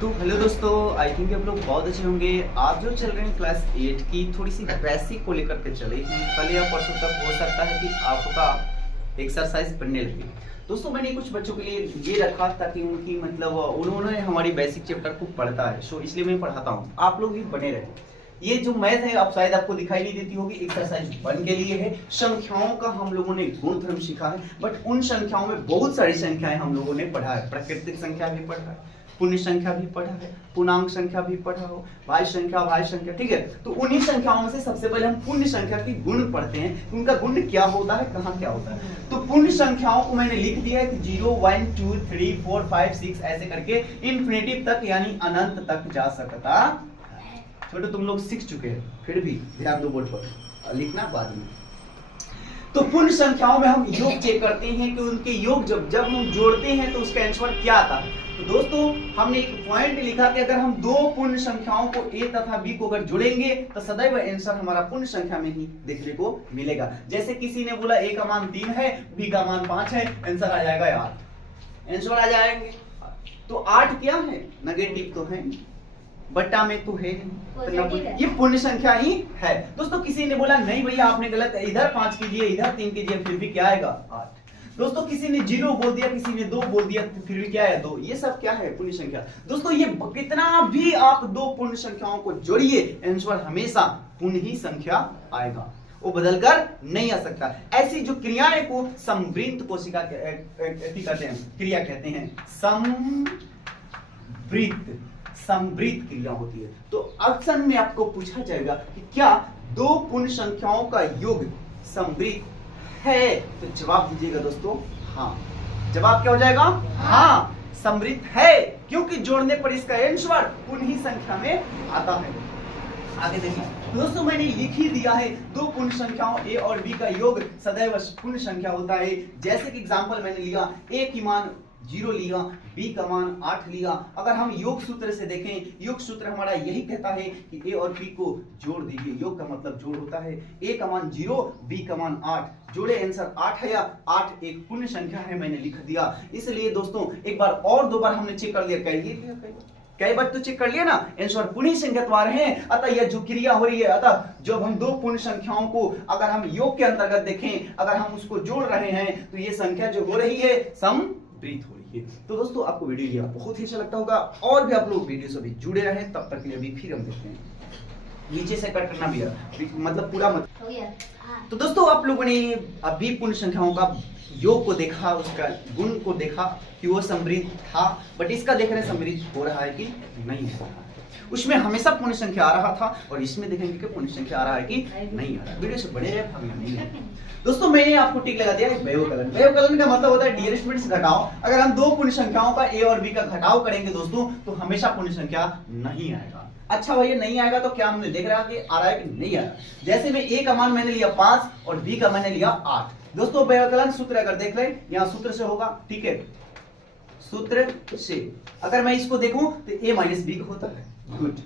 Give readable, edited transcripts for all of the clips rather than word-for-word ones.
तो हेलो दोस्तों, I think आप लोग बहुत अच्छे होंगे। आप जो चल रहे हैं क्लास 8 की थोड़ी सी बेसिक को लेकर के चले हैं। कल या परसों तक हो सकता है कि आपका एक्सरसाइज बनने लगे। दोस्तों मैंने कुछ बच्चों के लिए ये रखा ताकि उनकी उन्होंने हमारी बेसिक चैप्टर को पढ़ता है, सो इसलिए मैं पढ़ाता हूँ। आप लोग भी बने रहे। ये जो मैथ है आप शायद आपको दिखाई नहीं देती होगी, एक्सरसाइज 1 के लिए है। संख्याओं का हम लोगों ने गुणधर्म सीखा है, बट उन संख्याओं में बहुत सारी संख्याएं हम लोगों ने पढ़ा है। प्राकृतिक संख्या भी पढ़ा है, पूर्ण संख्या भी पढ़ा है, पूर्णांक संख्या भी पढ़ा हो, भाज्य संख्या, ठीक है। तो उन्हीं संख्याओं में से सबसे पहले हम पूर्ण संख्या की गुण पढ़ते हैं। उनका गुण क्या होता है, कहाँ क्या होता है। तो पूर्ण संख्याओं को मैंने लिख दिया है कि 0 1 2 3 4 5 6 ऐसे करके इन्फिनिटी तक यानी अनंत तक जा सकता। छोटे तुम लोग सीख चुके हैं, फिर भी ध्यान दो बोर्ड पर, लिखना बाद में। तो पूर्ण संख्याओं में हम योग चेक करते हैं कि उनके योग जब हम जोड़ते हैं तो उसका आंसर क्या आता है। तो दोस्तों हमने एक पॉइंट लिखा कि अगर हम दो पूर्ण संख्याओं को a तथा b को अगर जोड़ेंगे तो सदैव आंसर हमारा पूर्ण संख्या में ही देखने को मिलेगा। जैसे किसी ने बोला a का मान 3 है, b का मान 5 है, आंसर आ जाएगा 8। आंसर आ जाएंगे। तो 8 क्या है, नेगेटिव तो है, बट्टा में तो है नहीं, ये पूर्ण संख्या ही है। दोस्तों किसी ने बोला नहीं भैया आपने गलत, इधर 5 कीजिए इधर 3 कीजिए, फिर भी क्या आएगा 8। दोस्तों किसी ने 0 बोल दिया, किसी ने 2 बोल दिया, तो फिर भी क्या है 2। ये सब क्या है, पूर्ण संख्या। दोस्तों ये कितना भी आप दो पूर्ण संख्याओं को जोड़िए, आंसर हमेशा पूर्ण ही संख्या आएगा, वो बदलकर नहीं आ सकता। ऐसी जो क्रियाएं को समवृत्त कोशिका कहते हैं, क्रिया कहते हैं समवृत्त क्रिया होती है। तो अक्सर में आपको पूछा जाएगा कि क्या दो पूर्ण संख्याओं का योग समवृत्त है, तो जवाब दीजिएगा दोस्तों हाँ। जवाब क्या हो जाएगा, हाँ समवृत्त है, क्योंकि जोड़ने पर इसका आंसर पूर्ण ही संख्या में आता है। आगे देखिए दोस्तों, मैंने लिख ही दिया है दो पूर्ण संख्याओं a और b का योग सदैव पूर्ण संख्या होता है। जैसे कि एग्जांपल मैंने लिया, a की मान 0 लिया, b का मान 8 लिया। अगर हम योग सूत्र से देखें, योग सूत्र हमारा यही कहता है कि a और b को जोड़ दीजिए। योग का मतलब जोड़ होता है। a का मान 0, b का मान 8, जोड़े आंसर 8 है या 8 एक पूर्ण संख्या है, मैंने लिख दिया। इसलिए दोस्तों एक बार और दो बार हमने चेक कर लिया, कई बार तो चेक कर लिया ना, आंसर पूर्ण संख्या हैं। अतः यह जो क्रिया हो रही है, अतः जब हम दो पूर्ण संख्याओं को अगर हम योग के अंतर्गत देखें, अगर हम उसको जोड़ रहे हैं तो ये संख्या जो हो रही है समवृत्त हो रही है। तो दोस्तों आपको वीडियो लिया बहुत ही अच्छा लगता होगा, और भी आप लोग वीडियो से भी जुड़े रहे। तब तक के लिए अभी फिर हम देखते हैं, नीचे से कट करना भी है, मतलब पूरा मत। तो दोस्तों आप लोगों ने अभी पूर्ण संख्याओं का योग को देखा, उसका गुण को देखा कि वो समवृत्त था, बट इसका देख रहे समवृत्त हो रहा है कि नहीं हो रहा है। उसमें हमेशा पूर्ण संख्या आ रहा था और इसमें देखेंगे कि पूर्ण संख्या आ रहा है कि नहीं आ रहा है। वीडियो से बने रहे, भागना नहीं है। दोस्तों मैंने आपको टिक लगा दिया व्यवकलन। व्यवकलन का मतलब होता है डियरेस्ट में घटाओ। अगर हम दो पूर्ण संख्याओं का a और b का घटाव करेंगे दोस्तों, तो हमेशा पूर्ण संख्या नहीं आएगा। अच्छा भैया नहीं आएगा तो क्या हमने देख रहा कि आ रहा है कि नहीं आ रहा। जैसे में a का मान मैंने लिया 5 और b का मैंने लिया 8। दोस्तों व्यवकलन सूत्र अगर देख लें, यहाँ सूत्र से होगा, ठीक है, सूत्र से अगर मैं इसको देखूं तो a माइनस b होता है। गुड।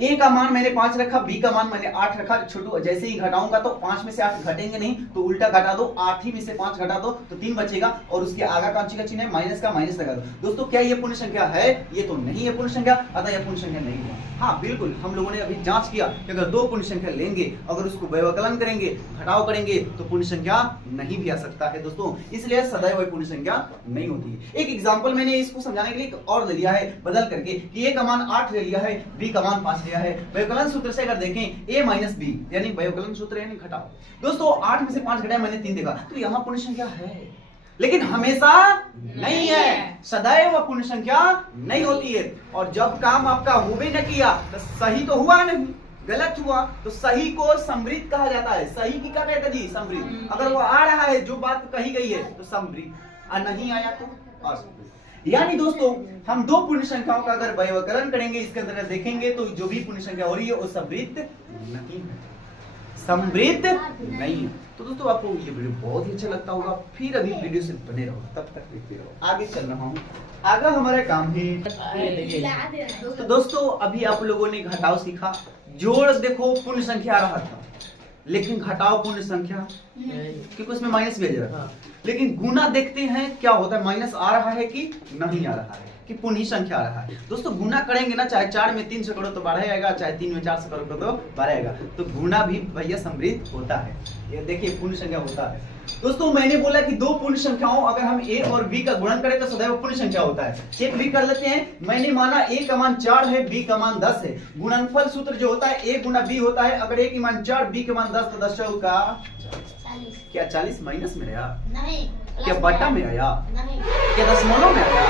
a का मान मैंने 5 रखा, b का मान मैंने 8 रखा। छोटू जैसे ही घटाऊंगा तो 5 में से 8 घटेंगे नहीं, तो उल्टा घटा दो, 8 ही में से 5 घटा दो तो 3 बचेगा, और उसके आगे का चिन्ह है माइनस का, माइनस लगा दो। दोस्तों क्या ये पूर्ण संख्या है, ये तो नहीं है पूर्ण संख्या, अतः यह पूर्ण संख्या नहीं है। हाँ बिल्कुल, हम लोगों ने अभी जांच किया कि अगर दो पूर्ण संख्या लेंगे, अगर उसको व्यवकलन करेंगे, घटाव करेंगे, तो पूर्ण संख्या नहीं भी आ सकता है दोस्तों। इसलिए सदैव पूर्ण संख्या नहीं होती है। एक एग्जांपल मैंने इसको समझाने के लिए और ले लिया है बदल करके, कि a का मान 8 ले लिया है, b का मान 5 लिया है। व्यवकलन सूत्र से अगर देखें a माइनस b यानी व्यवकलन सूत्र यानी घटाव। दोस्तों 8 में से 5 घटाया, मैंने 3 देखा, तो यहाँ पूर्ण संख्या है, लेकिन हमेशा नहीं है, सदैव पूर्ण संख्या नहीं होती है। और जब काम आपका हुए न किया तो सही तो हुआ नहीं, गलत हुआ, तो सही को समवृत्त कहा जाता है। सही की क्या कहते जी, समवृत्त। अगर वो आ रहा है, जो बात कही गई है, तो समवृत्त, नहीं आया तो असमवृत्त। यानी दोस्तों हम दो पूर्ण संख्याओं का अगर व्यवकलन करेंगे, इसके अंदर देखेंगे, तो जो भी पूर्ण संख्या हो रही है वो समवृत्त नहीं है, समवृत्त नहीं है। तो दोस्तों आपको ये वीडियो बहुत ही अच्छा लगता होगा, फिर अभी वीडियो से बने रहो, तब तक देखते रहो। आगे चल रहा हूँ, आगे हमारा काम है। तो दोस्तों अभी आप लोगों ने घटाव सीखा, जोड़ देखो पूर्ण संख्या आ रहा था, लेकिन घटाव पूर्ण संख्या क्योंकि उसमें माइनस भी आ रहा है। लेकिन गुना देखते हैं क्या होता है, माइनस आ रहा है कि नहीं आ रहा है। कि पूर्ण संख्या आ रहा है। दोस्तों गुना करेंगे ना, चाहे 4 में 3 से करो तो 12 आएगा, चाहे 3 में 4 से करो तो 12 आएगा। तो गुना भी भैया समृद्ध होता है। ये देखिए पूर्ण संख्या होता है। दोस्तों मैंने बोला कि दो पूर्ण संख्याओं अगर हम a और b का गुणन करें तो सदैव पूर्ण संख्या होता है। चेक भी कर लेते हैं। मैंने माना a का मान 4 है, b का मान 10 है। गुणनफल सूत्र जो होता है a गुना b होता है। अगर a की मान 4, b के मान 10 तो 10 का 40। क्या 40 माइनस में आया? नहीं। क्या बटा में आया? नहीं। क्या दशमलव में आया?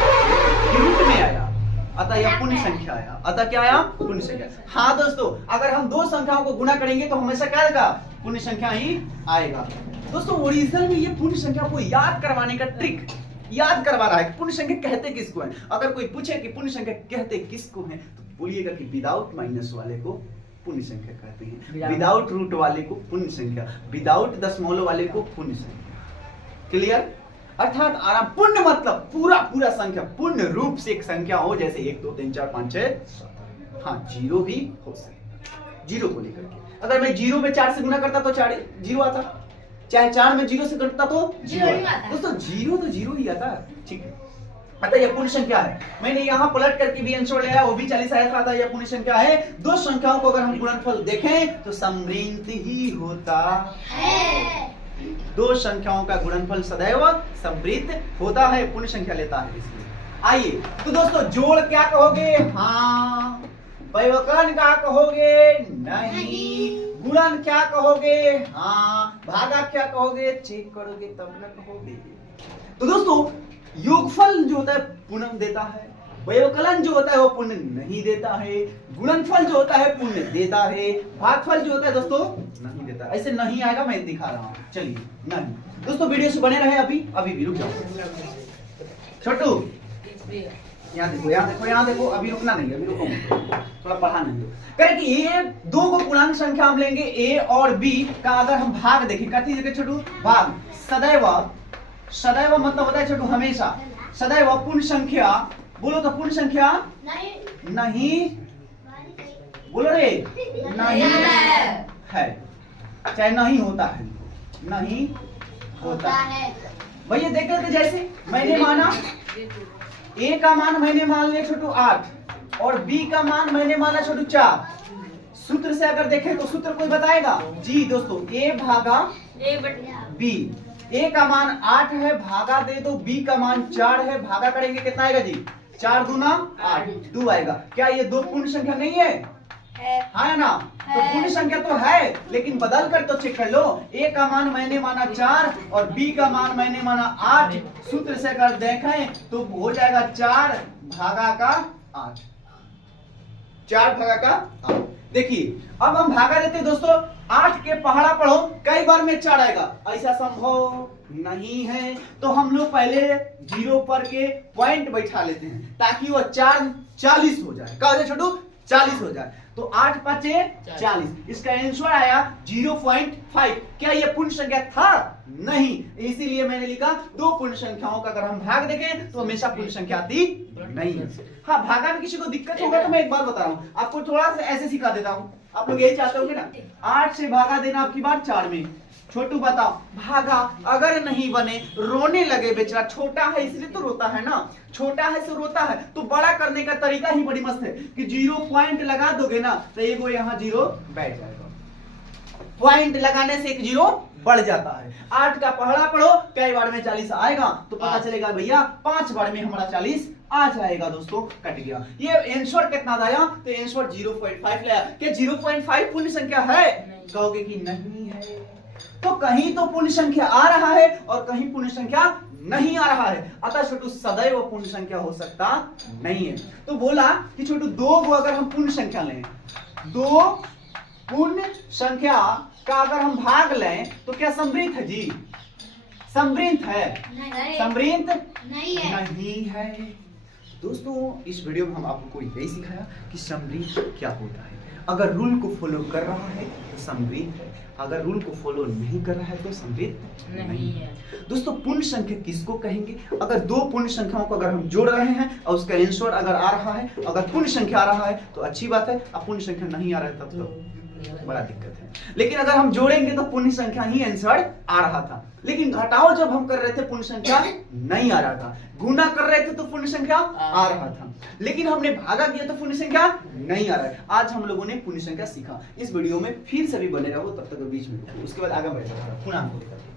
रूट में आया? अतः यह पूर्ण संख्या आया। अतः क्या आया? पूर्ण संख्या। हाँ दोस्तों, अगर हम दो संख्याओं को गुणा करेंगे तो हमेशा क्या आएगा? पूर्ण संख्या ही आएगा। दोस्तों ओरिजिनल में ये पूर्ण संख्या को याद करवाने का ट्रिक याद करवा रहा है। पूर्ण संख्या कहते किसको है? अगर कोई पूछे कि पूर्ण संख्या कहते किसको है तो बोलिएगा कि विदाउट माइनस वाले को पूर्ण संख्या कहते हैं, विदाउट रूट वाले को पूर्ण संख्या, विदाउट दशमलव वाले को पूर्ण संख्या। क्लियर? अर्थात आराम पूर्ण मतलब पूरा संख्या पूर्ण रूप से एक संख्या हो, जैसे 1 2 3 4 5 6। हाँ जीरो भी हो सकता, जीरो को लेकर के। अगर मैं जीरो में 4 से गुना करता तो 4 जीरो आता, चाहे 4 में 0 से करता तो जीरो आता। दोस्तों जीरो तो जीरो ही आता है। ठीक है, अतः यह पूर्ण संख्या है। मैंने यहाँ पलट करके भी आंसर लिया, वो भी 40 आया था। अतः यह पूर्ण संख्या है। दो संख्याओं को अगर हम गुणनफल देखें तो समृद्ध ही होता है। दो संख्याओं का गुणनफल सदैव समृद्ध होता है, पूर्ण संख्या लेता है इसलिए। आइए तो दोस्तों जोड़ क्या कहोगे? हाँ। व्यवकलन क्या कहोगे? नहीं। गुणन क्या कहोगे? हाँ। भागा क्या कहोगे? चेक करोगे तब ना कहोगे। तो दोस्तों योगफल जो होता है पूर्ण देता है, व्यवकलन जो होता है वो पुण्य नहीं देता है, गुणनफल जो होता है पुण्य देता है, भागफल जो होता है दोस्तों नहीं देता। ऐसे नहीं आएगा, मैं दिखा रहा हूँ। चलिए नहीं दोस्तों वीडियो से बने रहे। अभी भी रुक जाओ छोटू, यहाँ देखो यहाँ देखो यहाँ देखो। अभी रुकना नहीं, अभी रुको, थोड़ा पढ़ा नहीं दो। कहे कि ये दो को पूर्णांक संख्या हम लेंगे a और b का अगर हम भाग देखें, कथी देखें छोटू? भाग। सदैव मतलब होता है छोटू हमेशा। सदैव पूर्ण संख्या, बोलो तो पूर्ण संख्या नहीं बोलो रे, नहीं है, चाहे नहीं होता है, नहीं होता है भैया। देख लेते, जैसे मैंने माना a का मान मैंने मान लिया छोटू 8 और b का मान मैंने माना छोटू 4। सूत्र से अगर देखें तो सूत्र कोई बताएगा? जी दोस्तों, a भागा b। a का मान 8 है, भागा दे दो। b का मान 4 है, भागा करेंगे कितना आएगा जी? 4 दूना 8, 2 आएगा। क्या ये दो पूर्ण संख्या नहीं है? है ना? तो पूर्ण संख्या तो है, लेकिन बदल कर तो चेक कर लो। a का मान मैंने माना 4 और b का मान मैंने माना 8। सूत्र से अगर देखें तो हो जाएगा 4 भागा का 8, 4 भागा का 8। देखिए अब हम भागा देते हैं दोस्तों। 8 के पहाड़ा पढ़ो, कई बार में 4 आएगा, ऐसा संभव नहीं है। तो हम लोग पहले 0 पर के पॉइंट बैठा लेते हैं ताकि वो 4 40 हो जाए। क्या हो जाए छोटू? 40 हो जाए। तो 8 5 40। इसका आंसर आया 0.5। क्या ये पूर्ण संख्या था? नहीं। इसीलिए मैंने लिखा दो पूर्ण संख्याओं का अगर हम भाग देखें तो हमेशा पूर्ण संख्या आती नहीं है। हाँ, भागा में किसी को दिक्कत होगा तो मैं एक बात बता रहा हूँ आपको, थोड़ा सा ऐसे सिखा देता हूँ। आप लोग यही चाहते होंगे ना, 8 से भागा देना आपकी बात 4 में। छोटू बताओ, भागा अगर नहीं बने, रोने लगे बेचारा, छोटा है इसलिए तो रोता है ना, छोटा है तो रोता है। तो बड़ा करने का तरीका ही बड़ी मस्त है कि 0 पॉइंट लगा दोगे ना तो एगो यहाँ 0 बैठ जाएगा। पॉइंट लगाने से एक 0 बढ़ जाता है। 8 का पहाड़ा पढ़ो, कई बार में 40 आएगा तो पता चलेगा भैया 5 बार में हमारा 40 आ जाएगा। दोस्तों कट गया। ये आंसर कितना आया? तो आंसर 0.5 लाया। क्या 0.5 पूर्ण संख्या है? कहोगे कि नहीं है। तो कहीं तो पूर्ण संख्या आ रहा है और कहीं पूर्ण संख्या नहीं आ रहा है। अतः छोटू सदैव पूर्ण संख्या हो सकता नहीं है। तो बोला कि छोटू दो को अगर हम पूर्ण संख्या लें, दो पूर्ण संख्या का अगर हम भाग लें तो क्या समृद्ध है जी? समृद्ध है? समृद्ध नहीं है। दोस्तों इस वीडियो में हम आपको यही सिखाया कि समृद्ध क्या होता है। अगर रूल को फॉलो कर रहा है तो समृद्ध है, अगर रूल को फॉलो नहीं कर रहा है तो समृद्ध नहीं है। दोस्तों पूर्ण संख्या किसको कहेंगे? अगर दो पूर्ण संख्याओं को अगर हम जोड़ रहे हैं और उसका आंसर अगर आ रहा है, अगर पूर्ण संख्या आ रहा है तो अच्छी बात है, अब पूर्ण संख्या नहीं आ रहा है तब तो बड़ा दिक्कत है। लेकिन अगर हम जोड़ेंगे तो पूर्ण संख्या ही आंसर आ रहा था, लेकिन घटाओ जब हम कर रहे थे पूर्ण संख्या नहीं आ रहा था, गुना कर रहे थे तो पूर्ण संख्या आ रहा था, लेकिन हमने भागा किया तो पूर्ण संख्या नहीं आ रहा है। आज हम लोगों ने पूर्ण संख्या सीखा। इस वीडियो में फिर सभी बने रहो, तब तक बीच में उसके बाद आगे बढ़ेगा पूर्णांक को लेकर।